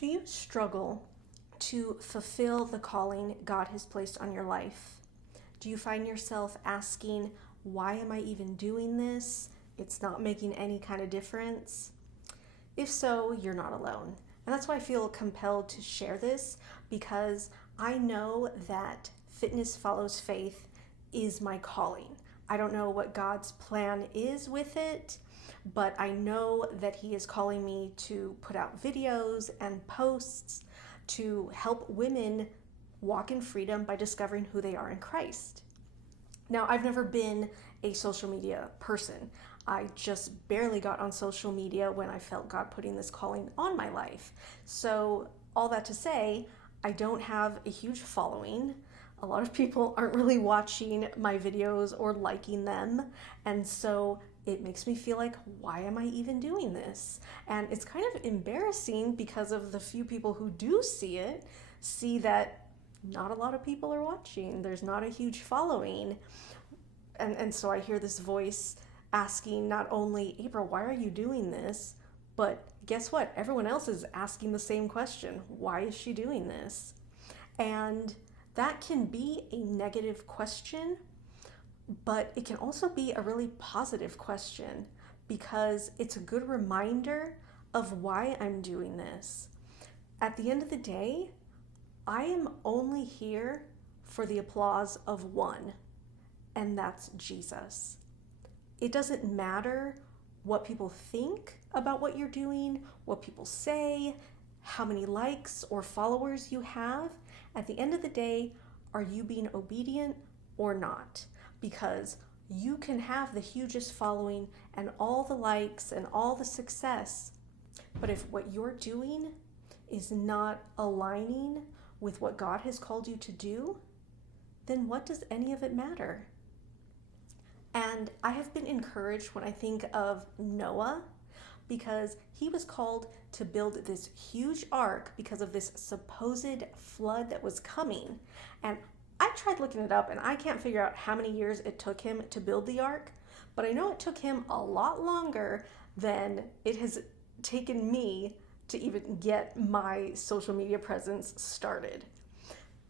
Do you struggle to fulfill the calling God has placed on your life? Do you find yourself asking, why am I even doing this? It's not making any kind of difference. If so, you're not alone. And that's why I feel compelled to share this, because I know that fitness follows faith is my calling. I don't know what God's plan is with it, but I know that He is calling me to put out videos and posts to help women walk in freedom by discovering who they are in Christ. Now, I've never been a social media person. I just barely got on social media when I felt God putting this calling on my life. So, all that to say, I don't have a huge following. A lot of people aren't really watching my videos or liking them. And so it makes me feel like, why am I even doing this? And it's kind of embarrassing because of the few people who do see it, see that not a lot of people are watching. There's not a huge following. And so I hear this voice asking not only, April, why are you doing this? But guess what? Everyone else is asking the same question. Why is she doing this? And that can be a negative question, but it can also be a really positive question because it's a good reminder of why I'm doing this. At the end of the day, I am only here for the applause of one, and that's Jesus. It doesn't matter what people think about what you're doing, what people say, how many likes or followers you have. At the end of the day, are you being obedient or not? Because you can have the hugest following and all the likes and all the success, but if what you're doing is not aligning with what God has called you to do, then what does any of it matter? And I have been encouraged when I think of Noah, because he was called to build this huge ark because of this supposed flood that was coming. And I tried looking it up and I can't figure out how many years it took him to build the ark, but I know it took him a lot longer than it has taken me to even get my social media presence started.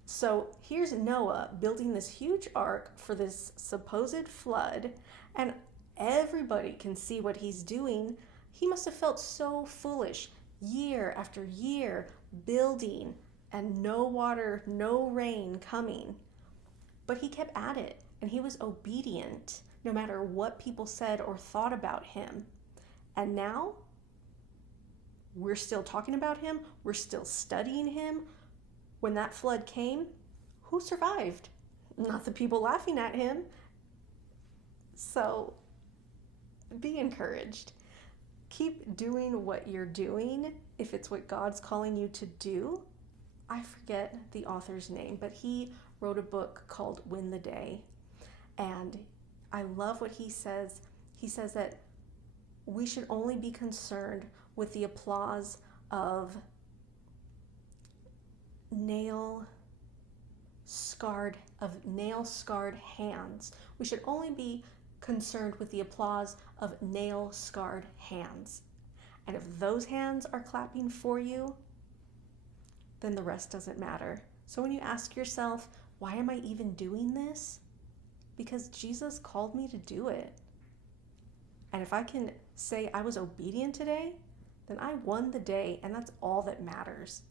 So here's Noah building this huge ark for this supposed flood, and everybody can see what he's doing. He must have felt so foolish year after year building and no water, no rain coming. But he kept at it and he was obedient no matter what people said or thought about him. And now we're still talking about him, we're still studying him. When that flood came, who survived? Not the people laughing at him. So be encouraged. Keep doing what you're doing if it's what God's calling you to do. I forget the author's name, but he wrote a book called Win the Day. And I love what he says. He says that we should only be concerned with the applause of nail-scarred hands. We should only be concerned with the applause of nail-scarred hands. And if those hands are clapping for you, then the rest doesn't matter. So when you ask yourself, why am I even doing this? Because Jesus called me to do it. And if I can say I was obedient today, then I won the day, and that's all that matters.